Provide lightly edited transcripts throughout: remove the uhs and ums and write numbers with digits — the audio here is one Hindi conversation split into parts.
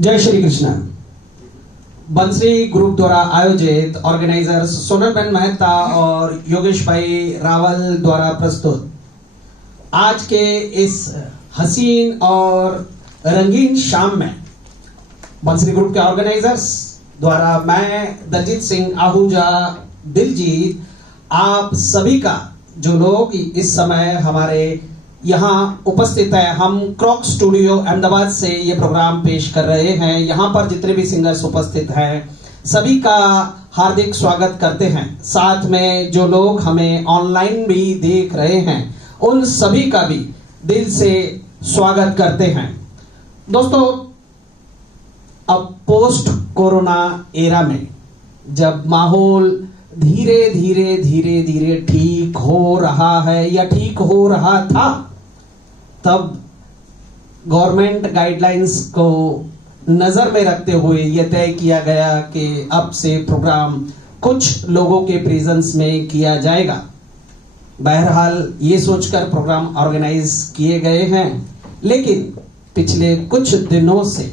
जय श्री कृष्ण। बंसरी ग्रुप द्वारा आयोजित ऑर्गेनाइजर्स सोनलबेन मेहता और योगेश भाई रावल द्वारा प्रस्तुत आज के इस हसीन और रंगीन शाम में बंसरी ग्रुप के ऑर्गेनाइजर्स द्वारा मैं दलजीत सिंह आहूजा दिलजीत आप सभी का जो लोग इस समय हमारे यहाँ उपस्थित है, हम क्रॉक स्टूडियो अहमदाबाद से ये प्रोग्राम पेश कर रहे हैं। यहाँ पर जितने भी सिंगर्स उपस्थित हैं सभी का हार्दिक स्वागत करते हैं। साथ में जो लोग हमें ऑनलाइन भी देख रहे हैं उन सभी का भी दिल से स्वागत करते हैं। दोस्तों, अब पोस्ट कोरोना एरा में जब माहौल धीरे धीरे ठीक हो रहा है या ठीक हो रहा था, तब गवर्नमेंट गाइडलाइंस को नजर में रखते हुए यह तय किया गया कि अब से प्रोग्राम कुछ लोगों के प्रेजेंस में किया जाएगा। बहरहाल ये सोचकर प्रोग्राम ऑर्गेनाइज किए गए हैं, लेकिन पिछले कुछ दिनों से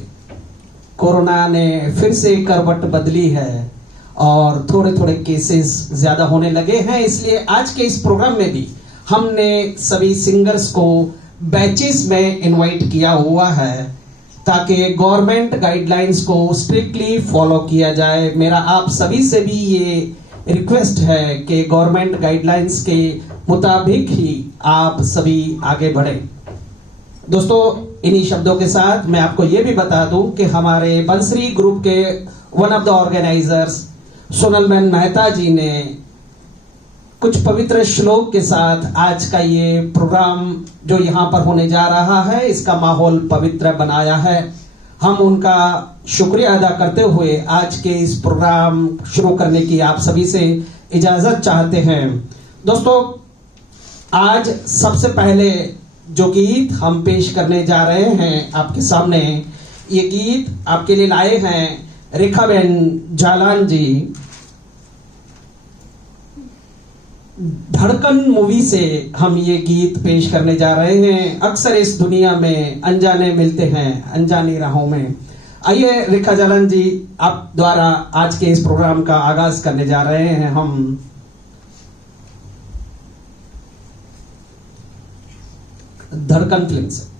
कोरोना ने फिर से करवट बदली है और थोड़े केसेस ज्यादा होने लगे हैं। इसलिए आज के इस प्रोग्राम में भी हमने सभी सिंगर्स को बैचेस में इनवाइट किया हुआ है ताकि गवर्नमेंट गाइडलाइंस को स्ट्रिक्टली फॉलो किया जाए। मेरा आप सभी से भी ये रिक्वेस्ट है कि गवर्नमेंट गाइडलाइंस के मुताबिक ही आप सभी आगे बढ़े। दोस्तों, इन्हीं शब्दों के साथ मैं आपको ये भी बता दूं कि हमारे बंसरी ग्रुप के one of the organizers Sonalben Mehta ji ने कुछ पवित्र श्लोक के साथ आज का ये प्रोग्राम जो यहाँ पर होने जा रहा है इसका माहौल पवित्र बनाया है। हम उनका शुक्रिया अदा करते हुए आज के इस प्रोग्राम शुरू करने की आप सभी से इजाजत चाहते हैं। दोस्तों, आज सबसे पहले जो गीत हम पेश करने जा रहे हैं आपके सामने, ये गीत आपके लिए लाए हैं रेखाबेन जालान जी। धड़कन मूवी से हम ये गीत पेश करने जा रहे हैं। अक्सर इस दुनिया में अनजाने मिलते हैं अनजानी राहों में। आइए रेखा जालान जी, आप द्वारा आज के इस प्रोग्राम का आगाज करने जा रहे हैं हम धड़कन फिल्म से।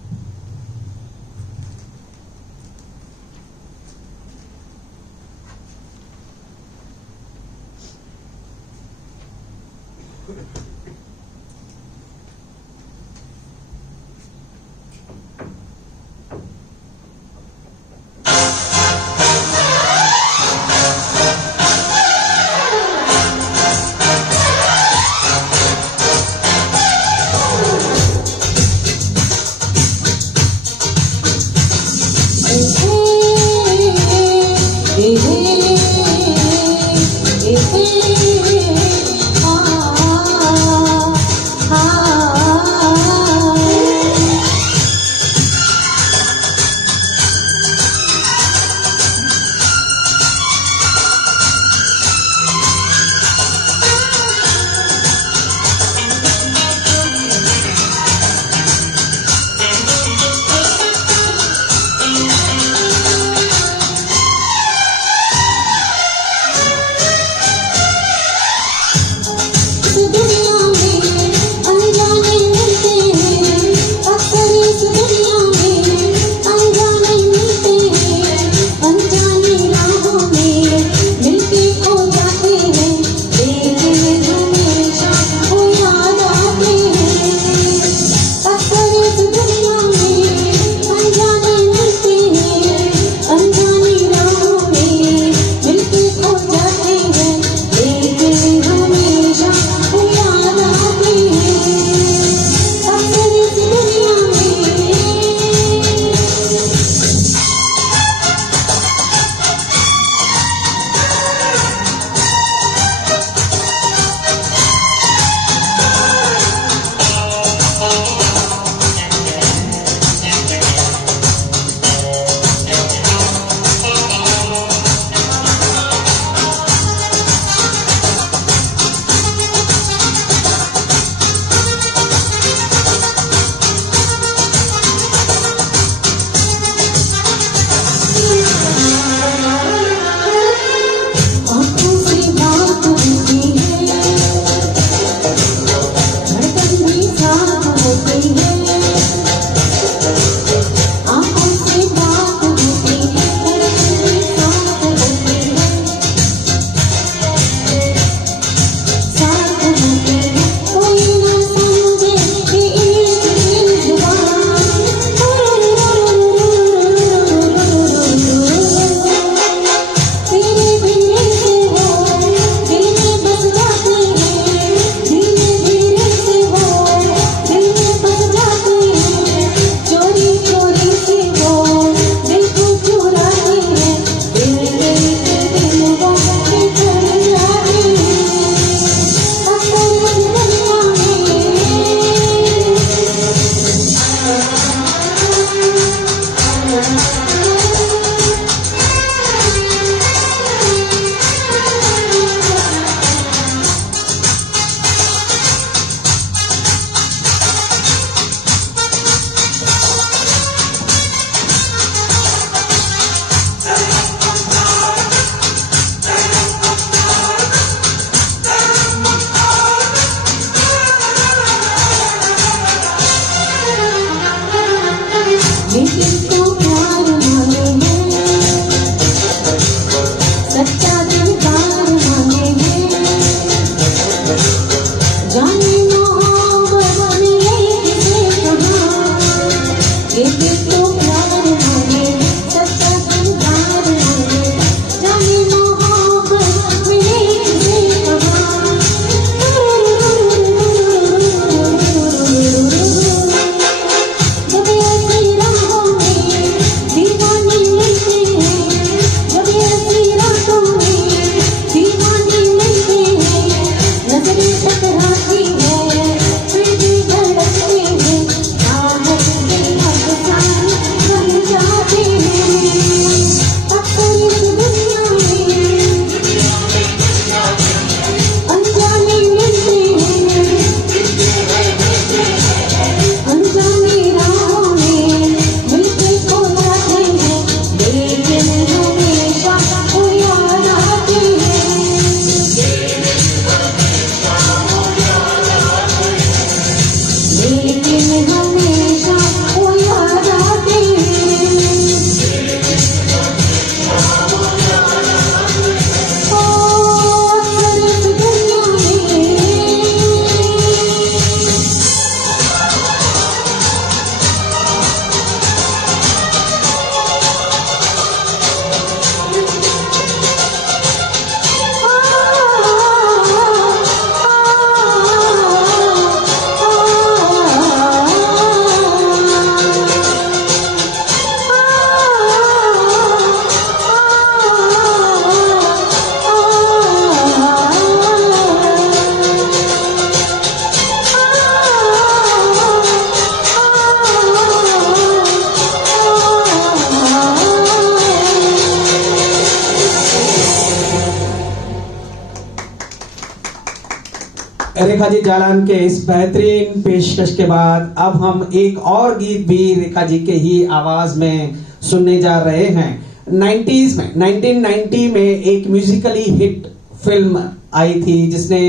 रेखा जी जालान के इस बेहतरीन पेशकश के बाद अब हम एक और गीत भी रेखा जी के ही आवाज में सुनने जा रहे हैं। 90s में 1990 में एक म्यूजिकली हिट फिल्म आई थी जिसने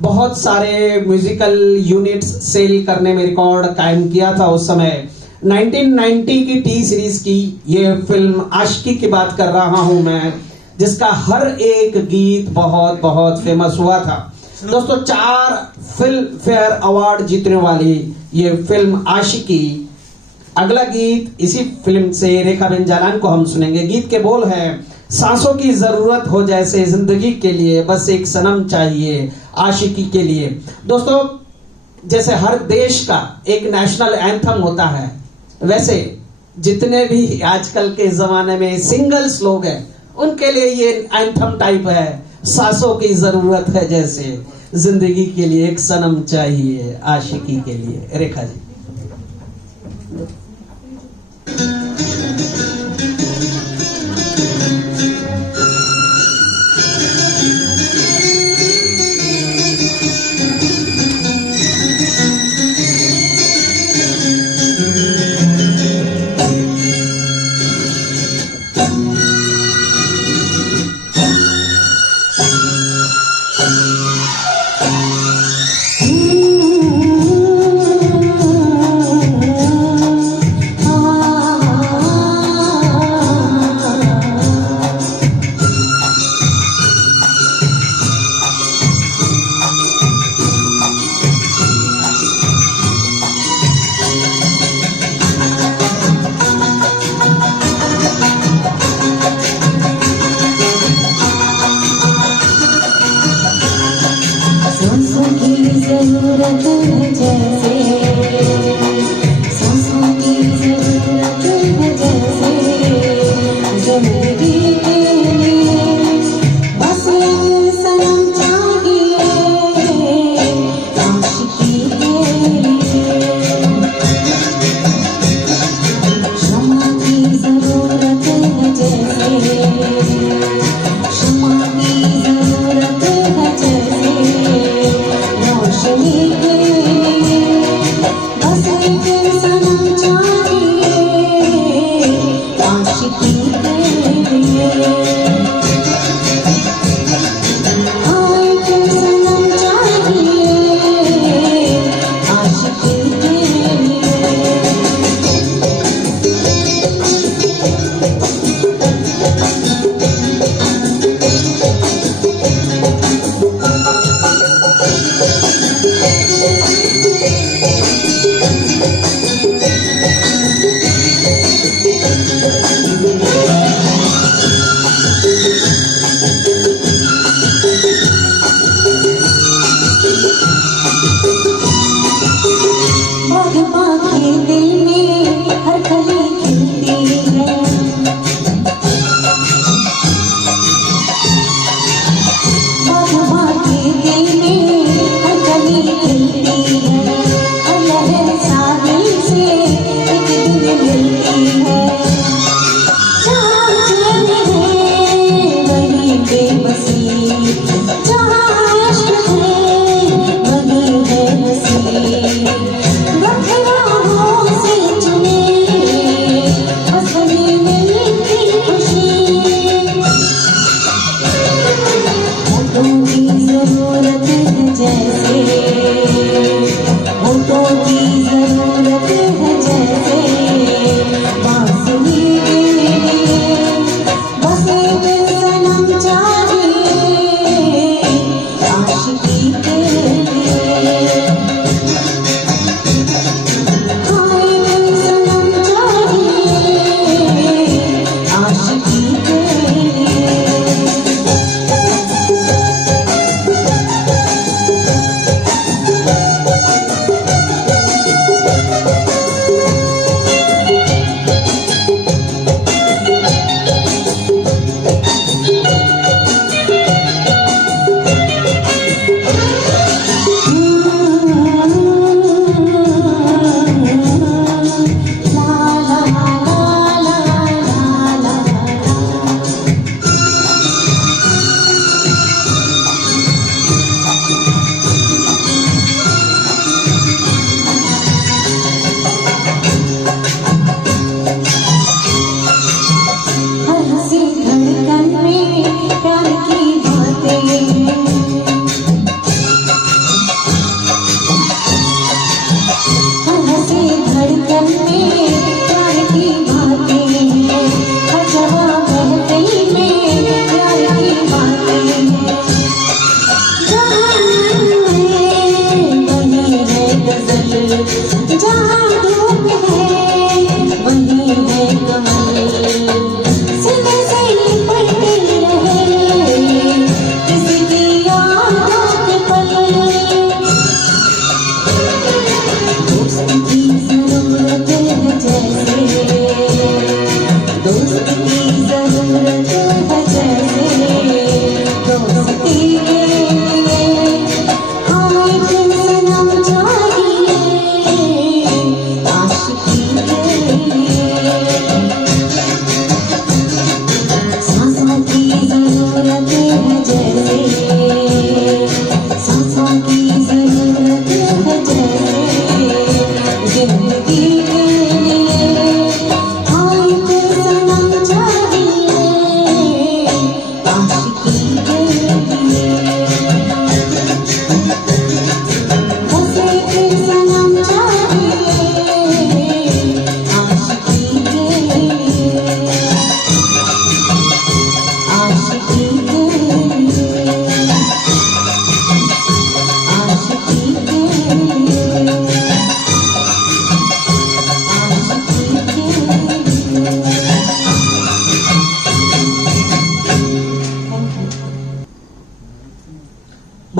बहुत सारे म्यूजिकल यूनिट्स सेल करने में रिकॉर्ड कायम किया था उस समय। 1990 की टी सीरीज की ये फिल्म आशिकी की बात कर रहा हूं मैं, जिसका हर एक गीत बहुत बहुत फेमस हुआ था। दोस्तों 4 फिल्म फेयर अवार्ड जीतने वाली ये फिल्म आशिकी। अगला गीत इसी फिल्म से रेखा बेन जालान को हम सुनेंगे। गीत के बोल है, सांसों की जरूरत हो जैसे जिंदगी के लिए, बस एक सनम चाहिए आशिकी के लिए। दोस्तों जैसे हर देश का एक नेशनल एंथम होता है, वैसे जितने भी आजकल के जमाने में सिंगल्स लोग हैं उनके लिए ये एंथम टाइप है। सांसों की जरूरत है जैसे जिंदगी के लिए, एक सनम चाहिए आशिकी के लिए। रेखा जी।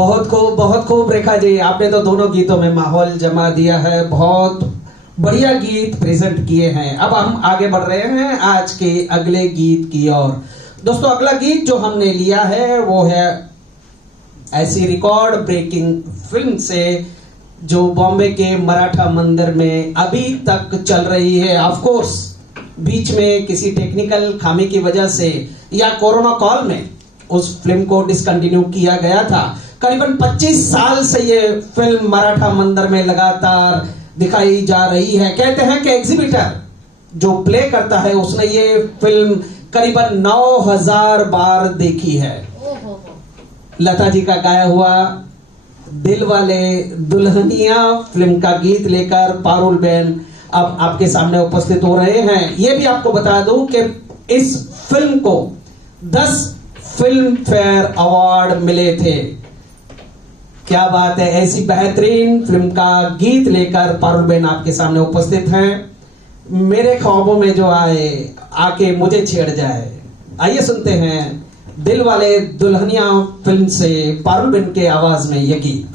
बहुत खूब रेखा जी, आपने तो दोनों गीतों में माहौल जमा दिया है, बहुत बढ़िया गीत प्रेजेंट किए हैं। अब हम आगे बढ़ रहे हैं आज के अगले गीत की ओर। दोस्तों, अगला गीत जो हमने लिया है वो है ऐसी रिकॉर्ड ब्रेकिंग फिल्म से जो बॉम्बे के मराठा मंदिर में अभी तक चल रही है। ऑफ कोर्स बीच में किसी टेक्निकल खामी की वजह से या कोरोना कॉल में उस फिल्म को डिसकंटिन्यू किया गया था। करीबन 25 साल से ये फिल्म मराठा मंदिर में लगातार दिखाई जा रही है। कहते हैं कि एग्जीबिटर जो प्ले करता है उसने ये फिल्म करीबन 9000 बार देखी है। लता जी का गाया हुआ दिल वाले दुल्हनिया फिल्म का गीत लेकर पारुल बेन अब आपके सामने उपस्थित हो रहे हैं। ये भी आपको बता दूं कि इस फिल्म को 10 फिल्म फेयर अवार्ड मिले थे। क्या बात है, ऐसी बेहतरीन फिल्म का गीत लेकर पारुल बेन आपके सामने उपस्थित हैं। मेरे ख्वाबों में जो आए आके मुझे छेड़ जाए। आइए सुनते हैं दिल वाले दुल्हनिया फिल्म से पारुल बेन के आवाज में यह गीत।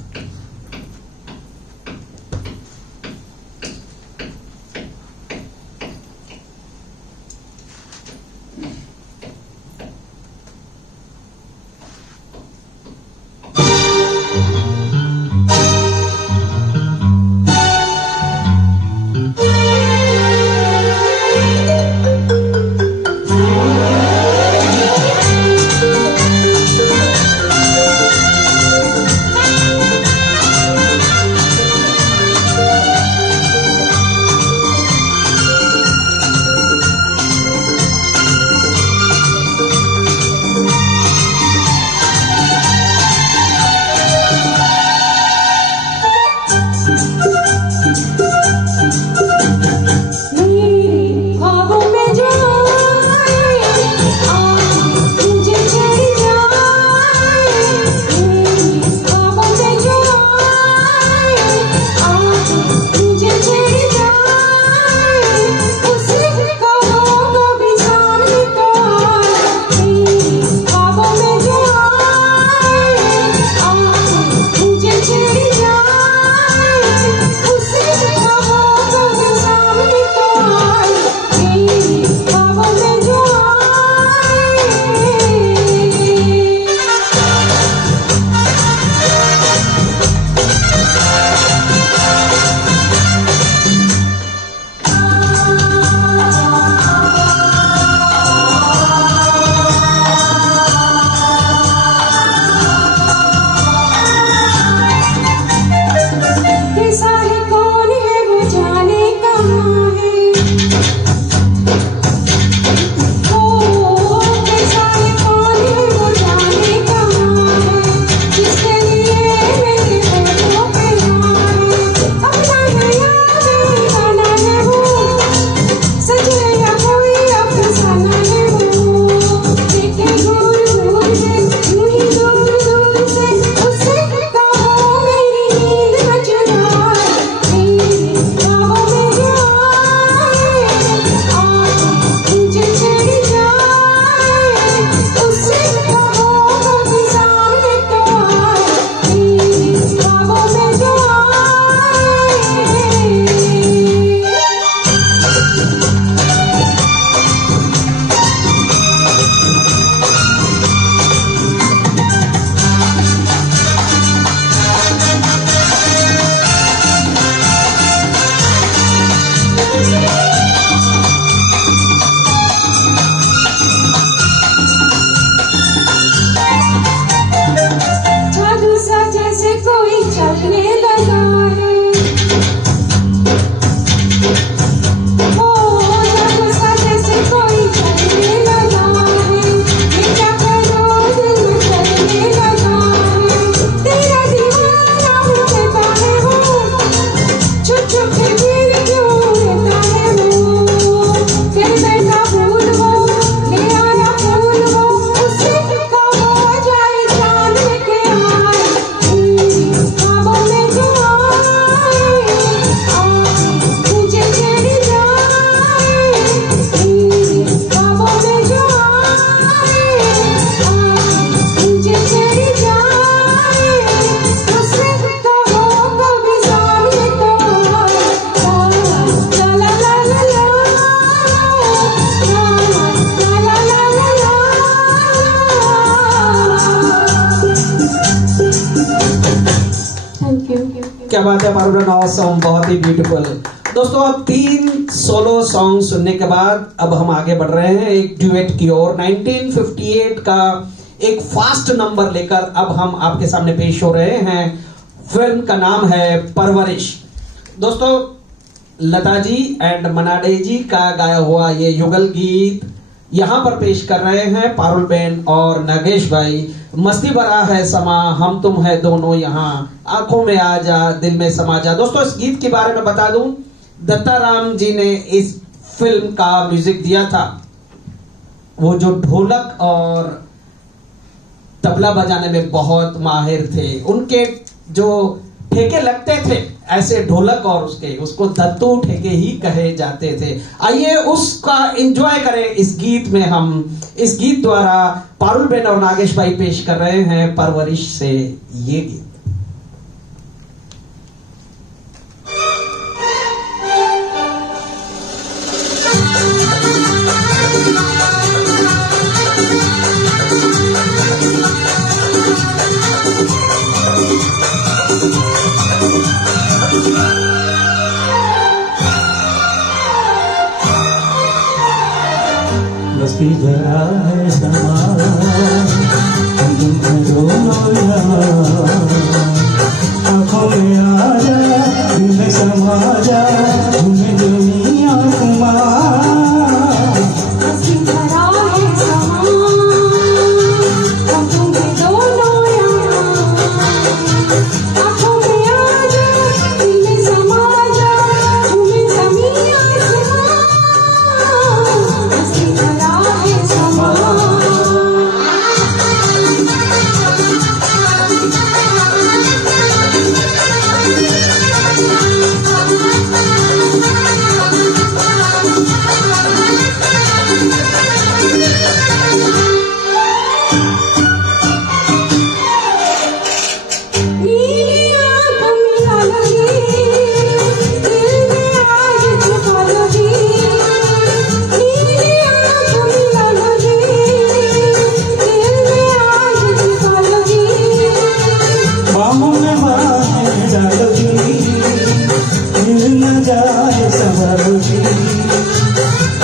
बात है पारुल बेन, ऑसम, बहुत ही ब्यूटीफुल। दोस्तों अब 3 सोलो सॉन्ग सुनने के बाद अब हम आगे बढ़ रहे हैं एक ड्यूएट की ओर। 1958 का एक फास्ट नंबर लेकर अब हम आपके सामने पेश हो रहे हैं। फिल्म का नाम है परवरिश। दोस्तों लता जी एंड मनाडे जी का गाया हुआ ये युगल गीत यहां पर पेश कर रहे हैं पारुल बेन और नागेश भाई। मस्ती भरा है समा, हम तुम है दोनों यहाँ, आंखों में आ जा, दिल में समा जा। दोस्तों इस गीत के बारे में बता दूं, दत्ताराम जी ने इस फिल्म का म्यूजिक दिया था। वो जो ढोलक और तबला बजाने में बहुत माहिर थे, उनके जो ठेके लगते थे ऐसे ढोलक और उसको दत्तू ठेके ही कहे जाते थे। आइए उसका एंजॉय करें इस गीत में। हम इस गीत द्वारा पारुल बेन और नागेश भाई पेश कर रहे हैं परवरिश से ये गीत। मस्ती भरा है समा, हम तुम दोनों यहाँ, आँखों में आ जा, दिल में समा जा, तुम्हें दुनिया घुमा। मस्ती भरा है समा, हम तुम दोनों यहाँ, आँखों में आ जा, दिल में समा जा, तुम्हें दुनिया घुमा। मस्ती भरा है समा। नीली आँखों में लगी, दिल में आज छुपा लगी। नीली आँखों में लगी, दिल में आज छुपा लगी। बाहों में बाहें डालोगी, दिल न जाए संभलोगी।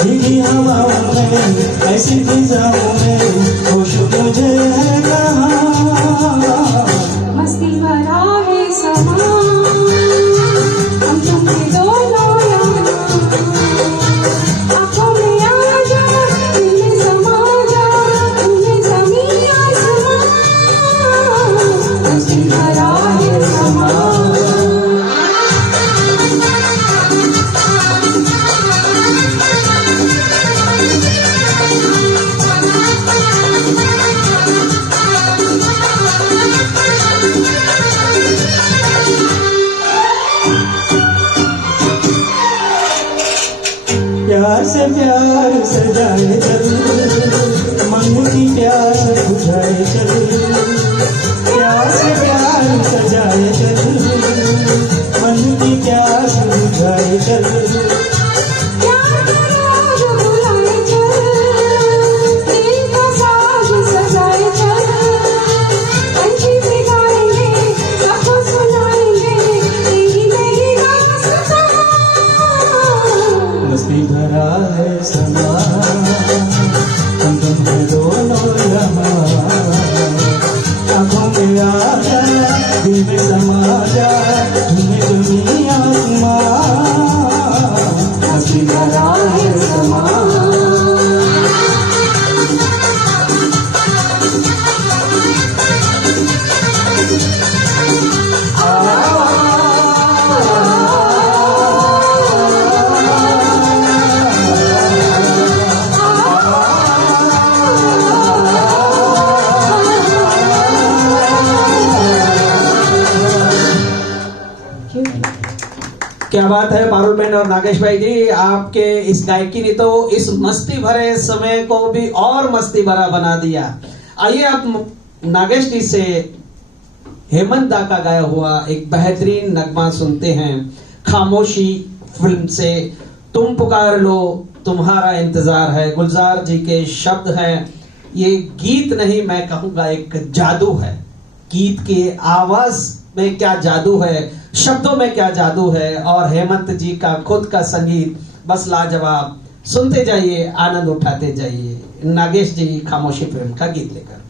भीगी हवाओं में, ऐसी फिजाओं में, होश मुझे है कहाँ। मस्ती भरा है समा, हम तुम दोनों यहाँ, आँखों में आ जा, दिल में समा जा, तुम्हें ज़मीं आसमां। मस्ती भरा है समा। प्यार से प्यार सजाए चल, मन की प्यास बुझाए चल। प्यार से प्यार सजाए चल, मन की प्यास बुझाए चल। प्यार का राज बुलाए चल, दिल का साज सजाए चल। पंछी भी गाएंगे, सबको सुनाएंगे, तेरी मेरी दास्तां। मस्ती भरा है समा, हम तुम दोनों यहाँ, आँखों में आ जा, दिल में समा जा, तुम्हें दुनिया घुमा। मस्ती भरा है समा। क्या बात है पारुल बेन और नागेश भाई जी, आपके इस गायकी ने तो इस मस्ती भरे समय को भी और मस्ती भरा बना दिया। आइए अब नागेश जी से हेमंत दा का गाया हुआ एक बेहतरीन नगमा सुनते हैं। खामोशी फिल्म से तुम पुकार लो तुम्हारा इंतजार है, गुलजार जी के शब्द हैं। ये गीत नहीं, मैं कहूंगा एक जादू है। गीत की आवाज में क्या जादू है, शब्दों में क्या जादू है, और हेमंत जी का खुद का संगीत बस लाजवाब। सुनते जाइए, आनंद उठाते जाइए। नागेश जी खामोशी फिल्म का गीत लेकर।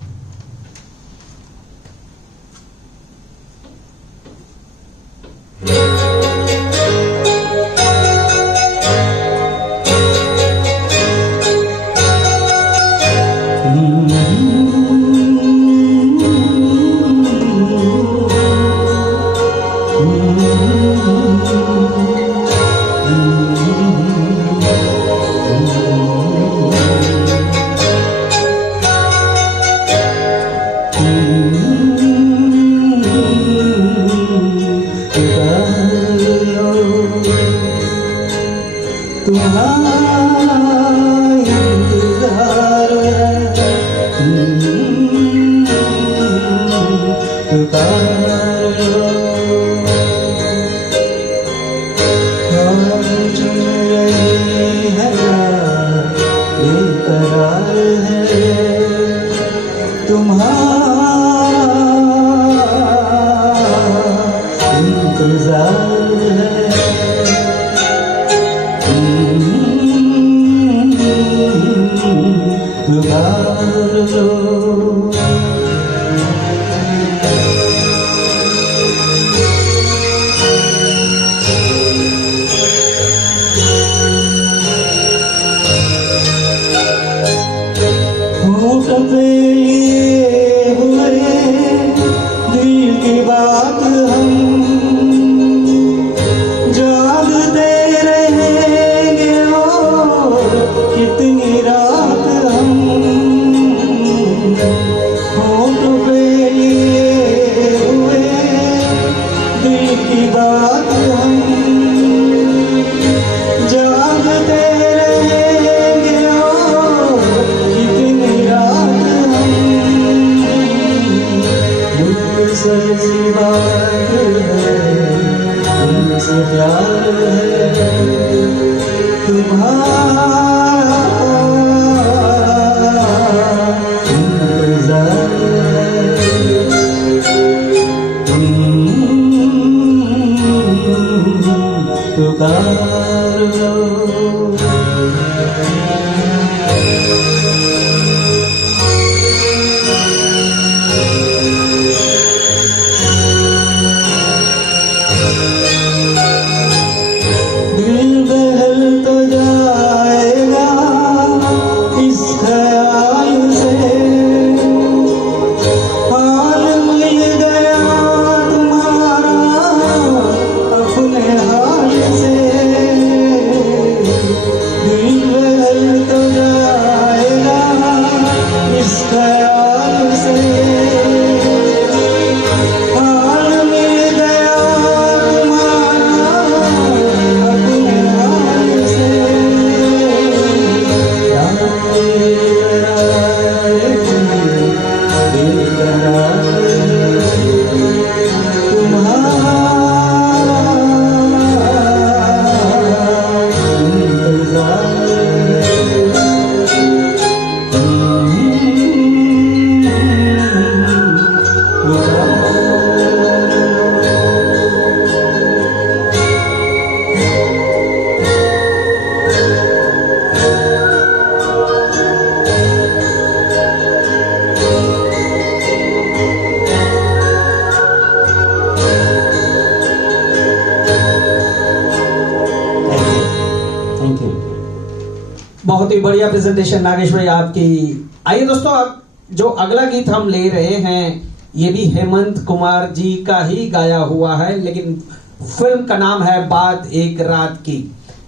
बहुत ही बढ़िया प्रेजेंटेशन नागेश भाई आपकी। आइए दोस्तों, अब जो अगला गीत हम ले रहे हैं ये भी हेमंत कुमार जी का ही गाया हुआ है, लेकिन फिल्म का नाम है बात एक रात की।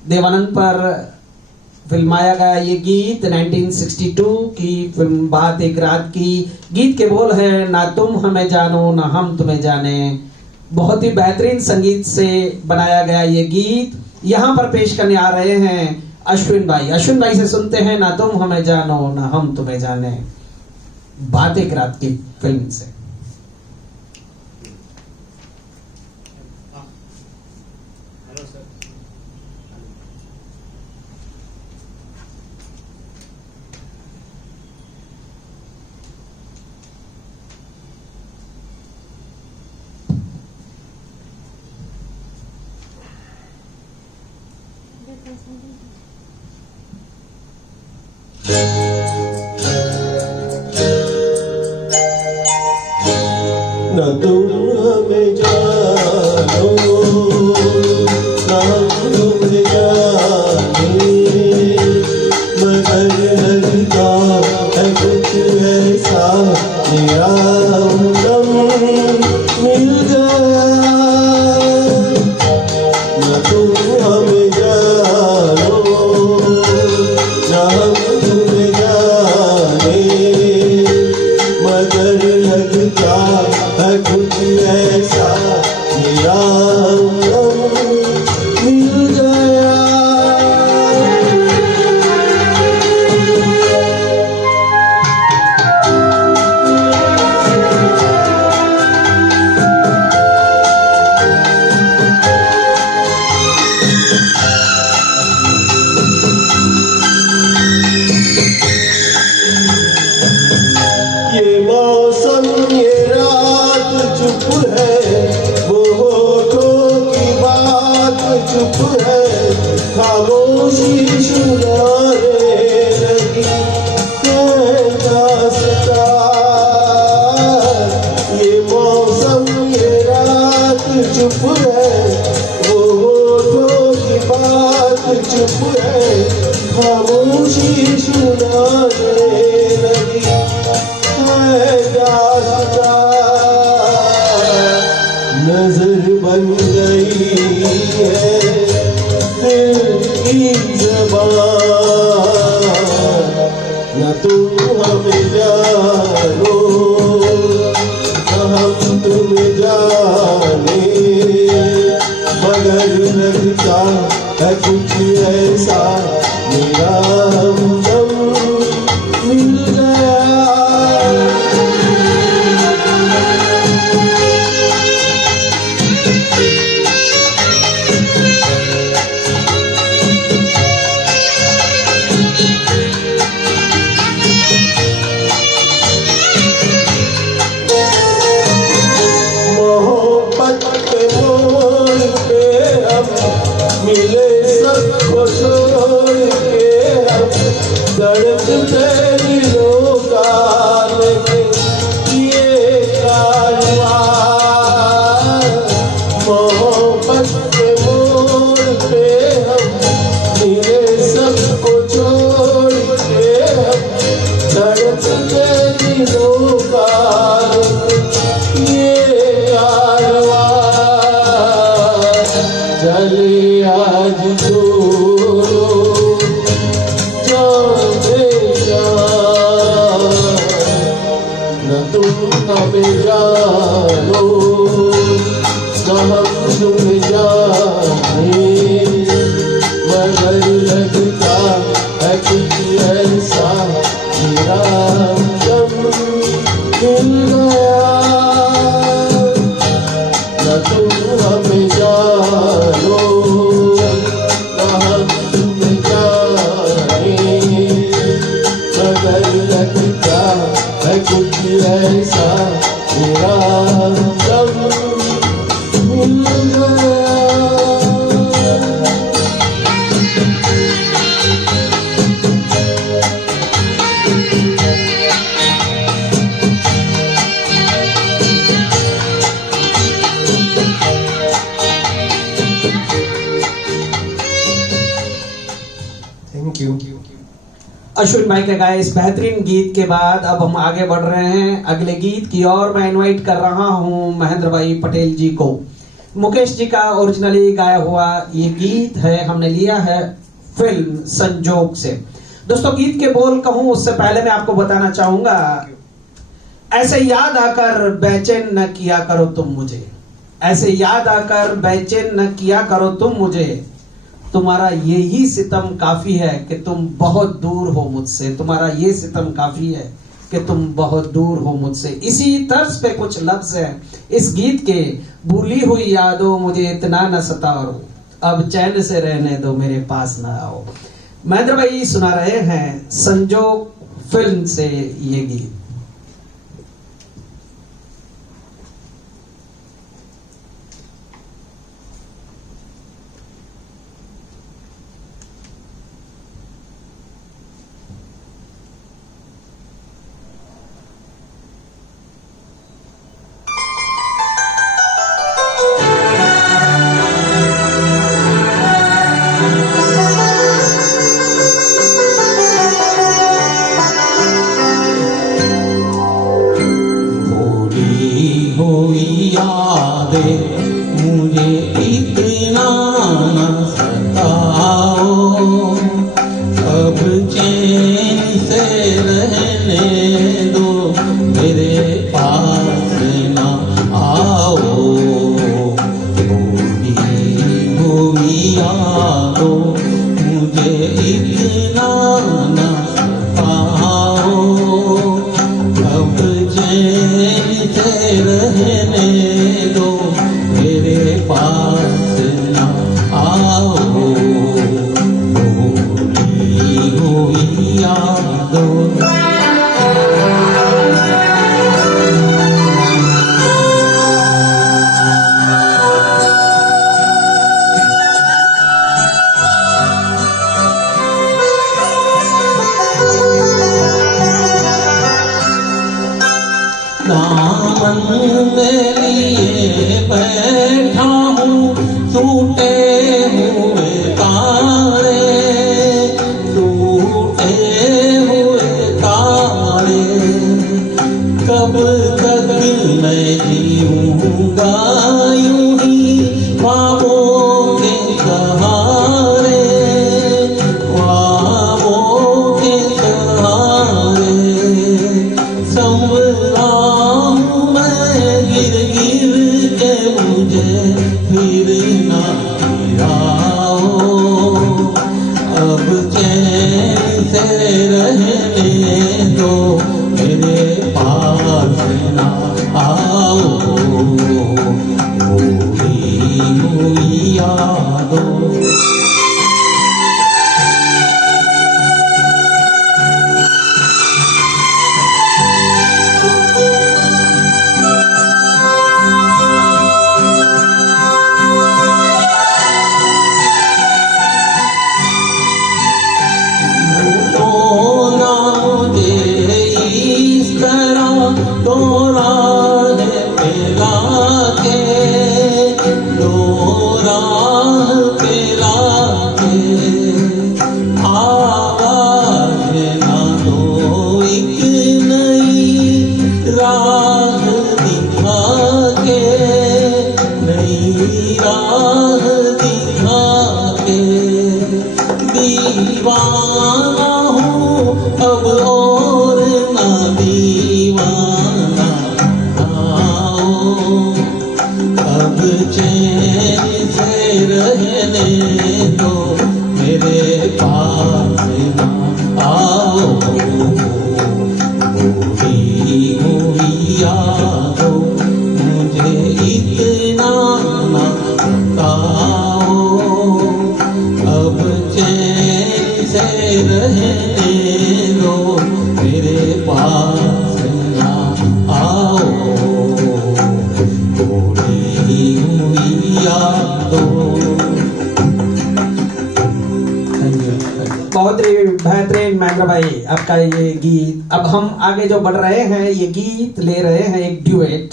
देवानंद पर फिल्माया गया ये गीत 1962 की फिल्म बात एक रात की। गीत के बोल है ना तुम हमें जानो ना हम तुम्हें जाने। बहुत ही बेहतरीन संगीत से बनाया गया ये गीत यहाँ पर पेश करने आ रहे हैं अश्विन भाई। अश्विन भाई से सुनते हैं ना तुम हमें जानो ना हम तुम्हें जाने, बात एक रात की फिल्म से। न तुम हमें जानो न हम तुम्हें जाने मगर लगता है कुछ ऐसा मेरा दम मिल गया न तुम हमें जानो न हम तुम्हें जाने मगर लगता है कुछ ऐसा मेरा दम मिल गया ये मौसम ये रात चुप है वो होठों की बात चुप है खामोशी सुनाने लगी है दास्तां ये मौसम ये रात चुप है वो होठों की बात चुप है खामोशी सुनाने लगी नजर बन गई है दिल की ज़बान न तुम हमें जानो न हम तुम्हें जाने मगर लगता है कुछ ऐसा मेरा दम मिल गया मोहब्बत के मोड़ पे हम मिले सबको छोड़ के हम धड़कते दिलों का लेके ये कारवां मोहब्बत के मोड़ पे हम मिले सबको छोड़ के हम धड़कते दिलों का लेके ये कारवां चले आज दोनों जान दे जान न तुम हमें जानो न हम तुम्हें जाने मगर लगता है कुछ ऐसा मेरा दम मिल गया न तुम हमें जानो न हम तुम्हें जाने मगर लगता है कुछ ऐसा मेरा दम मिल गया थैंक यू अश्विन भाई के गाए इस बेहतरीन गीत के बाद अब हम आगे बढ़ रहे हैं अगले गीत की ओर। मैं इनवाइट कर रहा हूं महेंद्र भाई पटेल जी को। मुकेश जी का ओरिजिनली गाया हुआ ये गीत है, हमने लिया है फिल्म संजोग से। दोस्तों गीत के बोल कहूं उससे पहले मैं आपको बताना चाहूंगा, ऐसे याद आकर बेचैन न किया करो तुम मुझे, ऐसे याद आकर बेचैन न किया करो तुम मुझे, तुम्हारा यही सितम काफी है कि तुम बहुत दूर हो मुझसे, तुम्हारा ये सितम काफी है कि तुम बहुत दूर हो मुझसे। इसी तर्ज पे कुछ लफ्ज है इस गीत के, भूली हुई यादों मुझे इतना न सताओ, अब चैन से रहने दो मेरे पास न आओ। महेंद्र भाई सुना रहे हैं संजोग फिल्म से ये गीत। चैन से रहने दो, मेरे पास ना आओ। भूली हुई यादों मुझे इतना ना पाओ। अब चैन से रहने दो, मेरे पास ना आओ। भूली हुई यादों दामन में लिए बैठा हूँ, टूटे हुए तारे, टूटे हुए तारे। कब तक मैं जीऊँगा यूं ही ख्वाबों के सहारे, ख्वाबों के सहारे। संभला हूँ मैं गिर गिर के, मुझे फिर ना गिराओ। अब चैन से रहने दो, मेरे पास ना आओ। भूली हुई यादों दीवाना हूँ अब और ना दीवाना आओ। अब चैन से रहने दो, मेरे पास ना आओ। भूली हुई यादों मुझे इतना ना बताओ। अब चैन से रहने दो, मेरे पास ना आओ। भूली हुई यादों बहुत ही बेहतरीन महेंद्र भाई आपका ये गीत। अब हम आगे जो बढ़ रहे हैं, ये गीत ले रहे हैं एक ड्यूएट।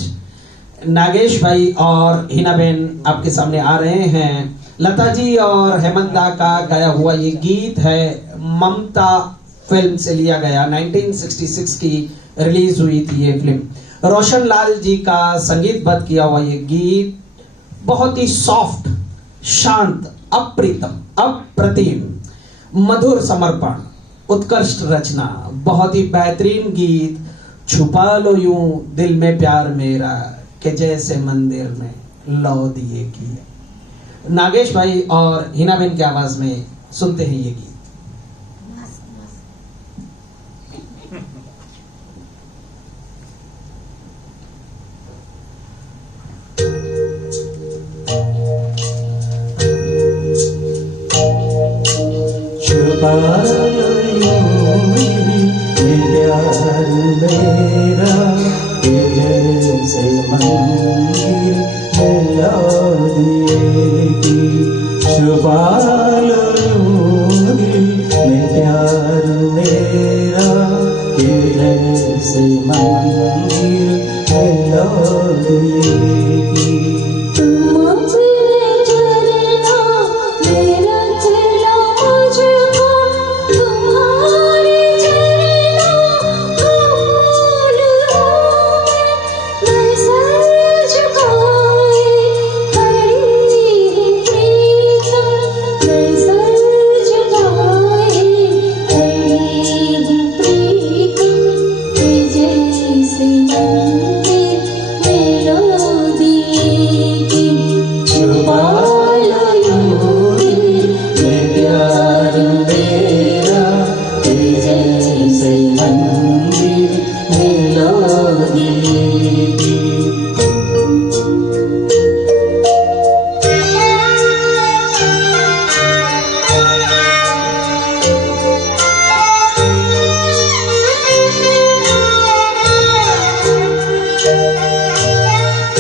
नागेश भाई और हिना बेन आपके सामने आ रहे हैं। लता जी और हेमंत दा का गाया हुआ ये गीत है, ममता फिल्म से लिया गया। 1966 की रिलीज हुई थी ये फिल्म। रोशन लाल जी का संगीतबद्ध किया हुआ ये गीत बहुत ही सॉफ्ट, शांत, अप्रितम, अप्रतिम, मधुर समर्पण, उत्कृष्ट रचना, बहुत ही बेहतरीन गीत। छुपा लो यूं दिल में प्यार मेरा, के जैसे मंदिर में लौ दिए की। नागेश भाई और हिना बेन की आवाज में सुनते हैं ये गीत। छुपा लो यूं ये प्यार मेरा, के जैसे मंदिर में लौ दिए की। छुपा लो यूं ये प्यार मेरा, के जैसे मंदिर में लौ दिए की। तुम अपने चरना मेरा चला मुझको, तुम्हारे चरना कबूल हो। मैं सर झुकाए खड़ी प्रीतम, मैं सर झुकाए खड़ी मंदिर में ला देगी।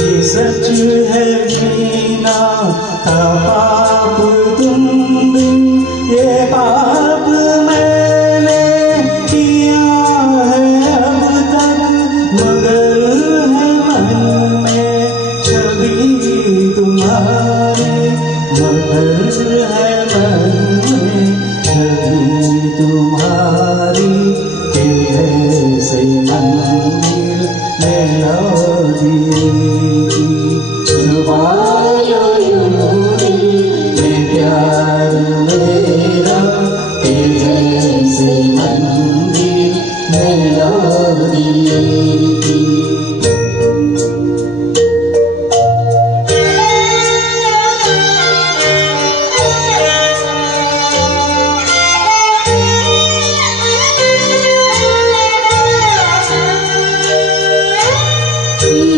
ये सच है मीना था पाप तुम बिन, ये पाप मैंने किया है अब तक, मगर है मन में छवि तुम्हारी, मगर है मन में छवि तुम्हारी, फिर ऐसे मंदिर में ला देगी। छुपायो यूं दिल में प्यार मेरा, फिर जैसे मंदिर में ला देगी।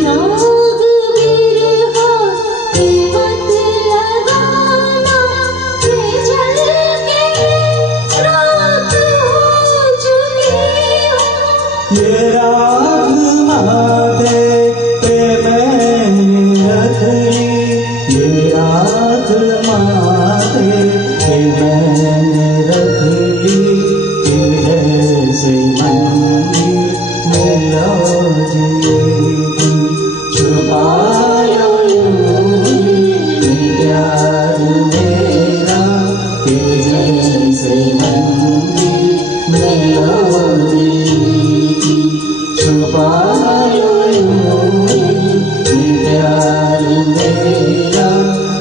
राग बिरहा के मत लगाना, ये जल के राख हो चुकी हूँ। ये राग माथे पे मैंने रख ली, ये राग माथे पे मैंने रख ली, फिर ऐसे मंदिर में ला देगी। छुपायो यूं दिल में प्यार मेरा, फिर जैसे मंदिर में ला देगी। छुपायो यूं दिल में प्यार मेरा,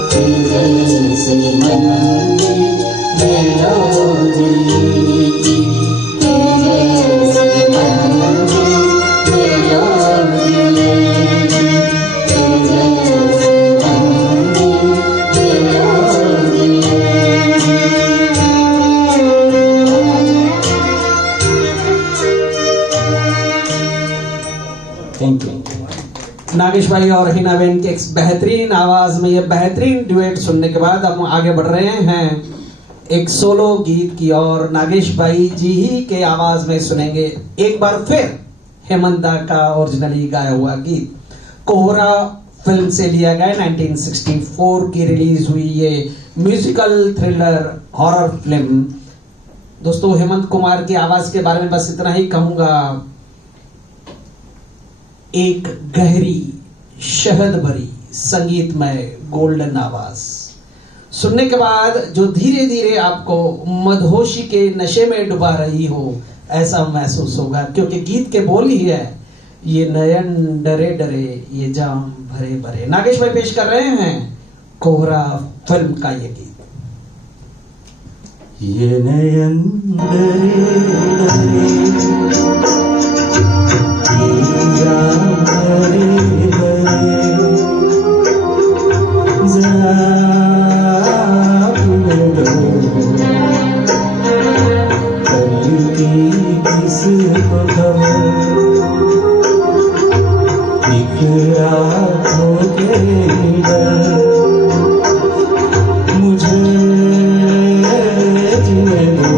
फिर जैसे मंदिर में ला देगी। फिर जैसे मंदिर में ला देगी। फिर जैसे मंदिर में ला देगी। थैंक यू नागेश भाई और हिना बेन के एक बेहतरीन आवाज में ये बेहतरीन ड्यूएट सुनने के बाद हम आगे बढ़ रहे हैं एक सोलो गीत की और नागेश भाई जी ही के आवाज में सुनेंगे एक बार फिर हेमंत दा का ओरिजिनली गाया हुआ गीत। कोहरा फिल्म से लिया गया 1964 की रिलीज हुई ये म्यूजिकल थ्रिलर हॉरर फिल्म। दोस्तों हेमंत कुमार की आवाज के बारे में बस इतना ही कहूंगा, एक गहरी शहद भरी संगीतमय गोल्डन आवाज सुनने के बाद जो धीरे धीरे आपको मदहोशी के नशे में डुबा रही हो ऐसा महसूस होगा, क्योंकि गीत के बोल ही है ये नयन डरे डरे ये जाम भरे भरे। नागेश भाई पेश कर रहे हैं कोहरा फिल्म का ये गीत। ये नयन डरे डरे ये जाम भरे भरे, जरा अपने दो कल की किसको खबर, एक रातों के डर मुझे जीने दो।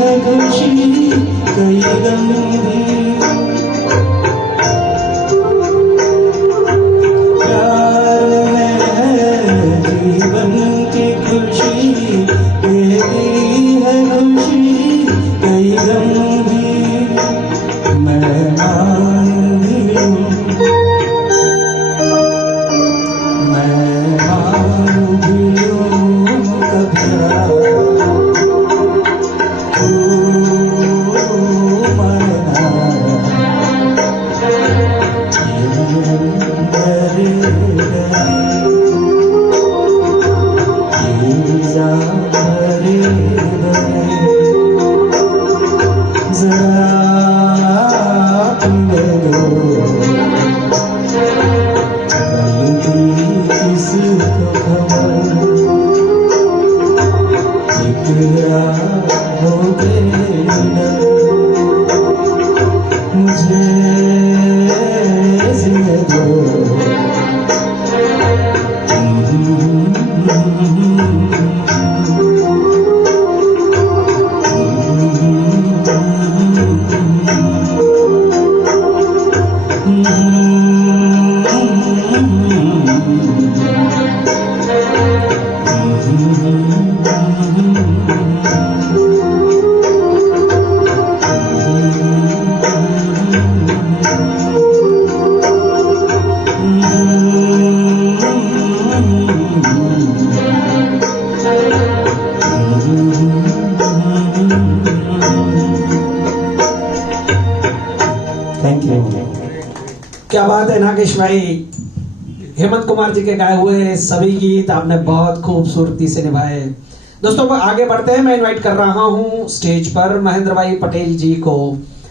है खुशी कई गम भी, प्यार में है जीवन की खुशी, तेरी है खुशी कई गम भी, मैं मान भी लूं, मैं मान भी लूं कभी क्या बात है नागेश भाई। हेमंत कुमार जी के गाए हुए सभी गीत आपने बहुत खूबसूरती से निभाए। दोस्तों आगे बढ़ते हैं, मैं इनवाइट कर रहा हूं स्टेज पर महेंद्र भाई पटेल जी को।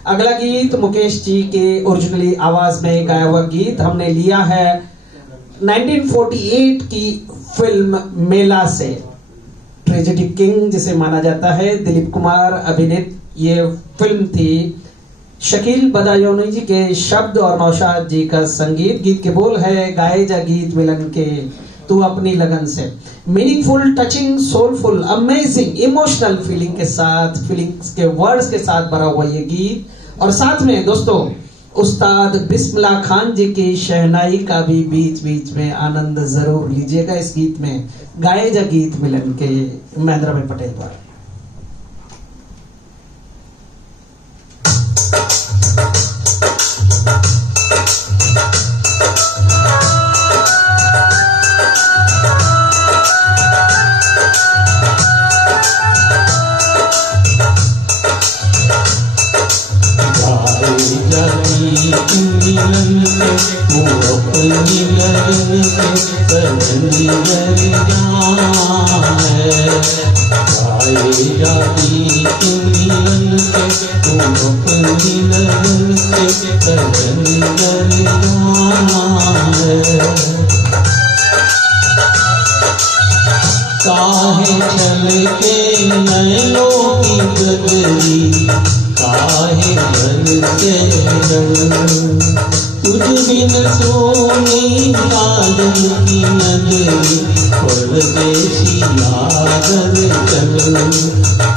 अगला गीत मुकेश जी के ओरिजिनली आवाज में गाया हुआ गीत हमने लिया है 1948 की फिल्म मेला से। ट्रेजेडी किंग जिसे माना जाता है, दिलीप कुमार अभिनीत ये फिल्म थी। शकील बदायूनी जी के शब्द और नौशाद जी का संगीत। गीत के बोल है गाए जा गीत मिलन के तू अपनी लगन से। Meaningful, touching, soulful, amazing, emotional feeling के साथ, फीलिंग्स के वर्ड्स के साथ भरा हुआ ये गीत। और साथ में दोस्तों उस्ताद बिस्मिल्लाह खान जी की शहनाई का भी बीच बीच में आनंद जरूर लीजिएगा इस गीत में। गाए जा गीत मिलन के महेंद्र भाई पटेल द्वारा। काहे छलके नैनों की बदली, काहे बनते तुझ बिन सोनी कादर की नगरी, परदेसी आदर चल।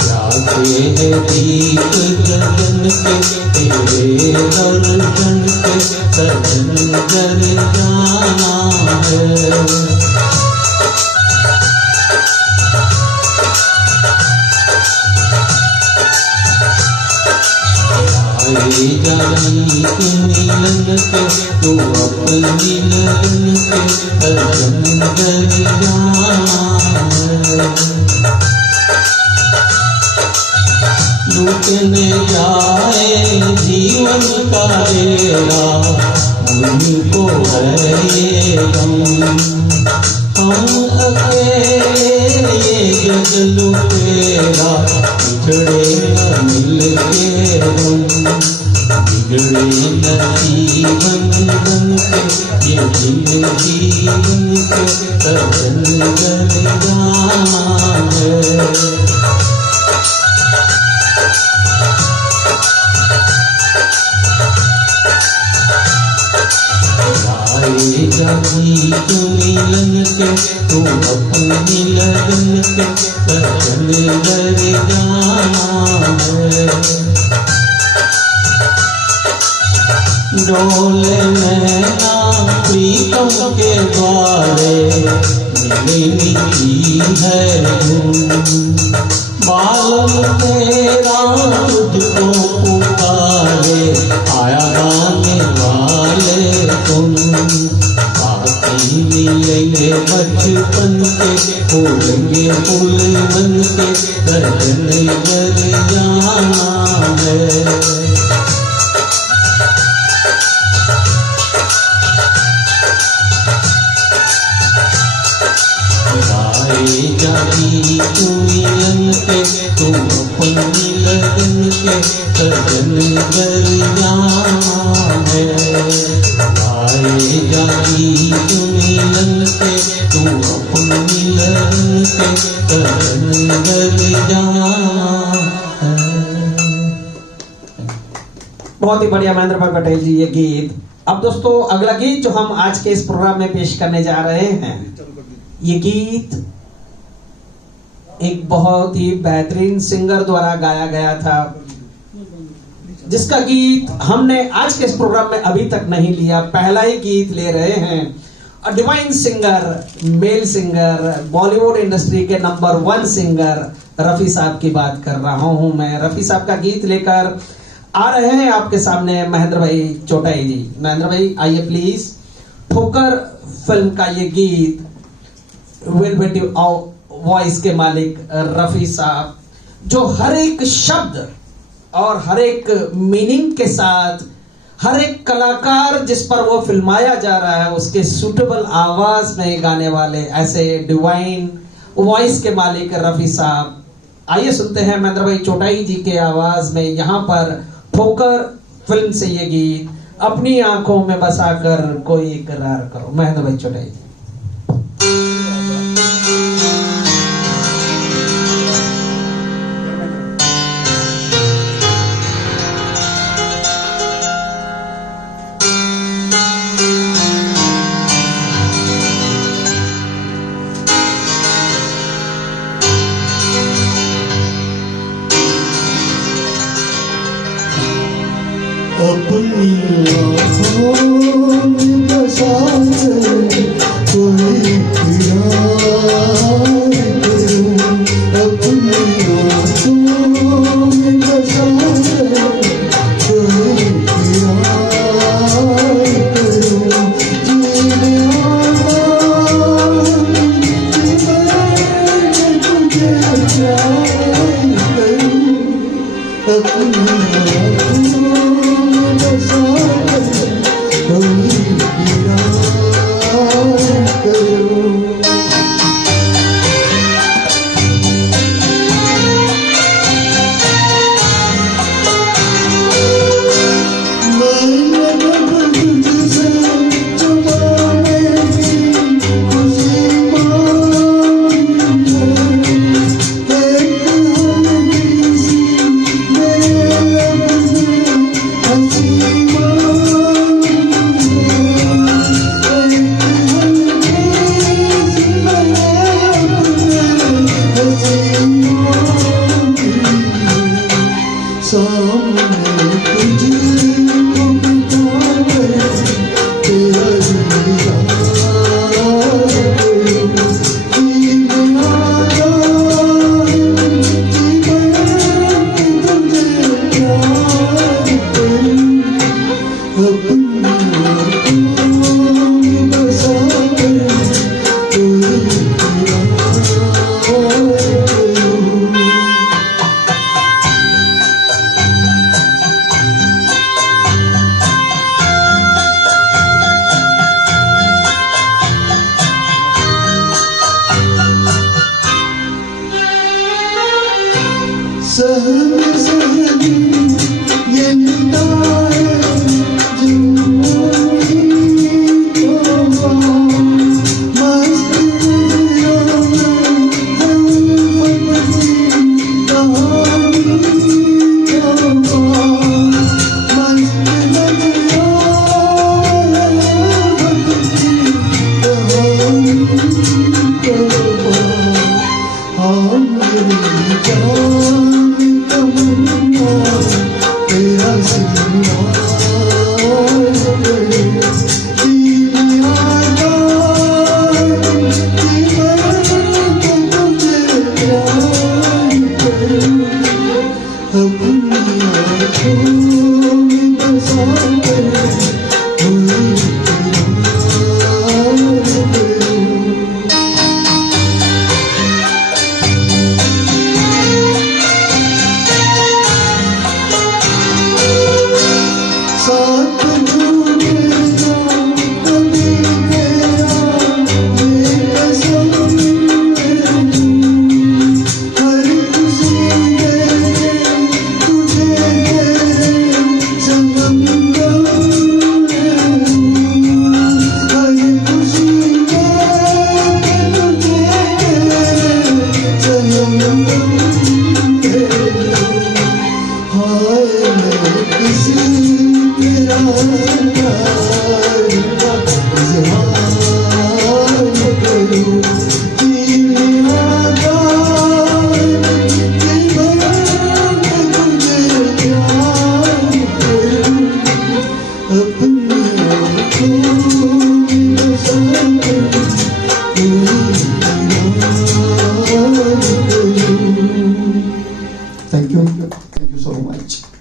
जाते हैं दीप गगन के तेरे दर्शन के, सजन कर जाना है। गीत मिलन के तू अपनी लगन के, सजन कर जाना है। लूटने जाए जीवन का रेरा, मुझको है ये गम। हम अकेले ये जग लुटेरा, बिछड़े न मिल के हम। बिगड़े न जीवन बन के ये जिंदगी बन के, सजन कर जाना है। गीत मिलन के तू अपनी लगन के, सजन कर जाना है। डोले नैना प्रीतम के द्वारे मिलनी है धूम। बालम तेरा तुझको पुकारे, आया गाने वाले तुम। साथी मिलेंगे बचपन के, फूलेंगे फूल बन के, दर्जन जल जाना है। जाती मिलन के, तुम अपनी लगन के, सजन कर जाना है। आए जाती मिलन के, तुम अपनी लगन के, सजन कर जाना है। बहुत ही बढ़िया महेंद्र भाई पटेल जी ये गीत। अब दोस्तों अगला गीत जो हम आज के इस प्रोग्राम में पेश करने जा रहे हैं, ये गीत एक बहुत ही बेहतरीन सिंगर द्वारा गाया गया था, जिसका गीत हमने आज के इस प्रोग्राम में अभी तक नहीं लिया, पहला ही गीत ले रहे हैं। A divine singer, male singer, Bollywood industry के नंबर 1 सिंगर रफी साहब की बात कर रहा हूं मैं। रफी साहब का गीत लेकर आ रहे हैं आपके सामने महेंद्र भाई चोटाई जी। महेंद्र भाई आइए प्लीज। ठोकर फिल्म का ये गीत वेलवेट वॉइस के मालिक रफी साहब, जो हर एक शब्द और हर एक मीनिंग के साथ हर एक कलाकार जिस पर वो फिल्माया जा रहा है उसके सूटेबल आवाज में गाने वाले ऐसे डिवाइन वॉइस के मालिक रफी साहब। आइए सुनते हैं महेंद्र भाई चोटाई जी के आवाज में यहाँ पर ठोकर फिल्म से ये गीत, अपनी आंखों में बसाकर कोई इकरार करो। महेंद्र भाई चोटाई जी। अपनी आँखों में बसाकर कोई इकरार करूं, अपनी आँखों में बसाकर कोई इकरार करूं। जीने तुझे प्यार करूं, अपनी Thank you so much.